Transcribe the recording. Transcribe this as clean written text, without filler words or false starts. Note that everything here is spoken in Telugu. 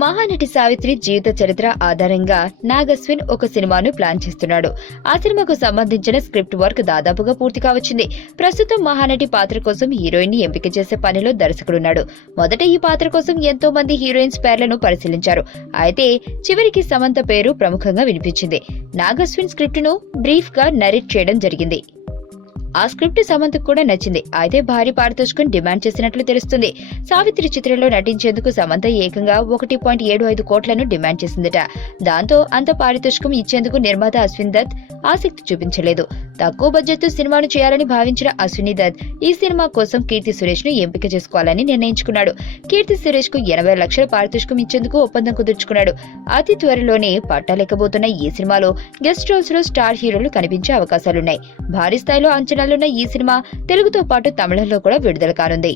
మహానటి సావిత్రి జీవిత చరిత్ర ఆధారంగా నాగ్ అశ్విన్ ఒక సినిమాను ప్లాన్ చేస్తున్నాడు. ఆ సినిమాకు సంబంధించిన స్క్రిప్ట్ వర్క్ దాదాపుగా పూర్తి కావచ్చింది. ప్రస్తుతం మహానటి పాత్ర కోసం హీరోయిన్ ని ఎంపిక చేసే పనిలో దర్శకుడున్నాడు. మొదట ఈ పాత్ర కోసం ఎంతో మంది హీరోయిన్స్ పేర్లను పరిశీలించారు. అయితే చివరికి సమంత పేరు ప్రముఖంగా వినిపించింది. నాగ్ అశ్విన్ స్క్రిప్ట్ ను బ్రీఫ్ గా నరేట్ చేయడం జరిగింది. ఆ స్క్రిప్ట్ సమంతకు కూడా నచ్చింది. అయితే భారీ పారితోషికం డిమాండ్ చేసినట్లు తెలుస్తుంది. సావిత్రి చిత్రంలో నటించేందుకు సమంత ఏకంగా 1.75 కోట్లను డిమాండ్ చేసిందట. దాంతో అంత పారితోషికం ఇచ్చేందుకు నిర్మాత అశ్విన్ దత్ ఆసక్తి చూపించలేదు. తక్కువ బడ్జెట్ తో సినిమాను చేయాలని భావించిన అశ్విని దత్ ఈ సినిమా కోసం కీర్తి సురేష్ ను ఎంపిక చేసుకోవాలని నిర్ణయించుకున్నాడు. కీర్తి సురేష్ కు 80 లక్షల పారితోషికం ఇచ్చేందుకు ఒప్పందం కుదుర్చుకున్నాడు. అతి త్వరలోనే పట్టాలెక్కబోతున్న ఈ సినిమాలో గెస్ట్ రోల్స్ లో స్టార్ హీరోలు కనిపించే అవకాశాలున్నాయి. భారీ స్థాయిలో అంచనాలున్న ఈ సినిమా తెలుగుతో పాటు తమిళంలో కూడా విడుదల కానుంది.